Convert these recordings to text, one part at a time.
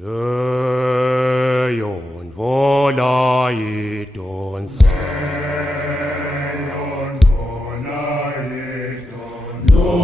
Leon vola idonsa. Leon vola idonsa.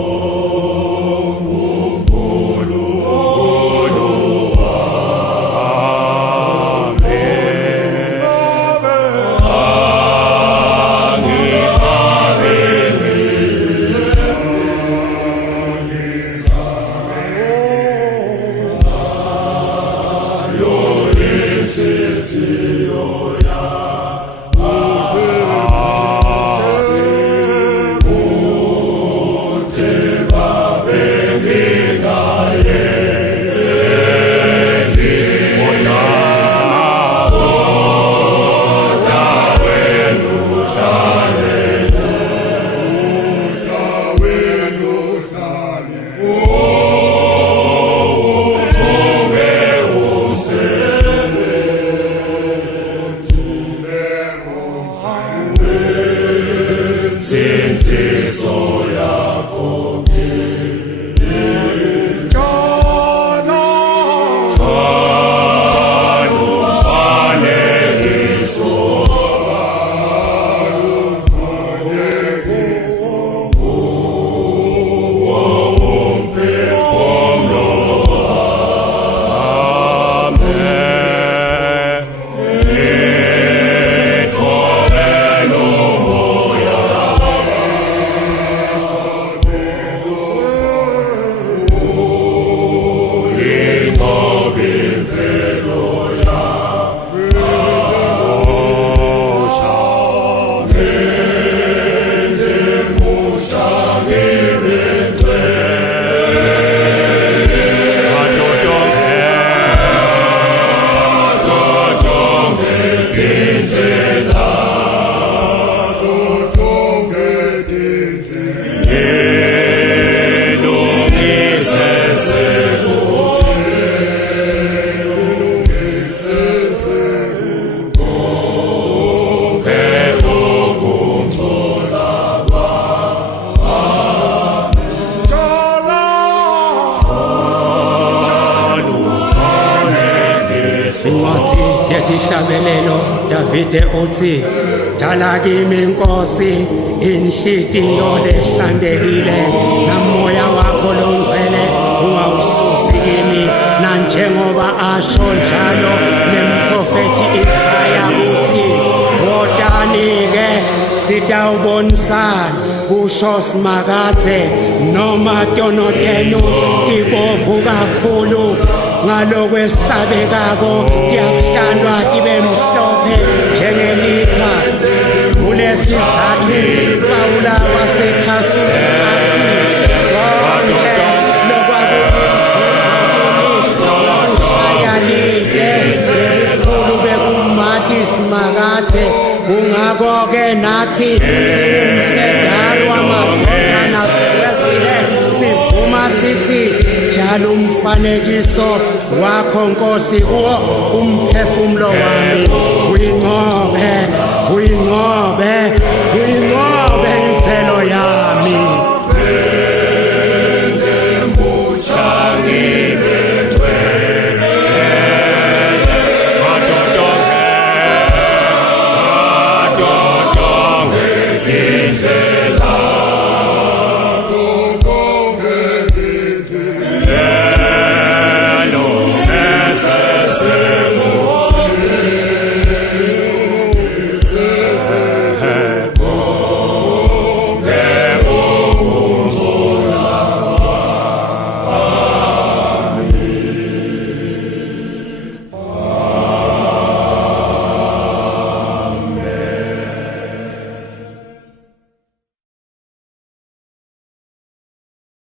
Yetihlabelelo Davide uthi dala kimi Nkosi inhlitiyo lehlandelile namoya wakho longcwele ungawususi kimi nanjengoba asho njalo nemprofeti Isaya uthi wotani ke sitawubonisana kusho simakathe noma tonotenu tibovu kakhulu ngalokwesabekako tiyakuhlandwa tibe mhlophe njengelithwa kulesizathu Pawula waseThasusi athi konke lokwakuyimsuzo lite elikhulu bekumati simakathe kungako-ke nathi singumsedari wamakhona nasewesile sivuma sithi njalo umfanekiso wakho Nkosi kuwo umphefumulo wami uyinqobe imvelo yami.